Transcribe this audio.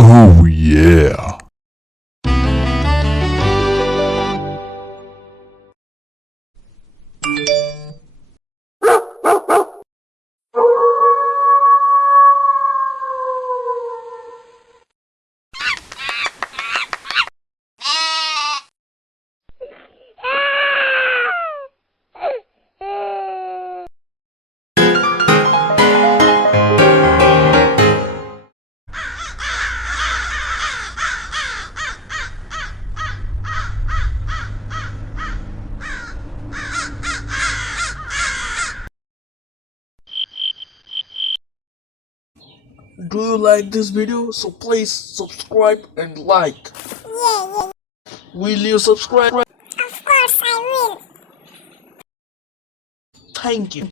Oh yeah. Do you like this video? So please subscribe and like. Yeah. Will you subscribe? Of course I will. Thank you.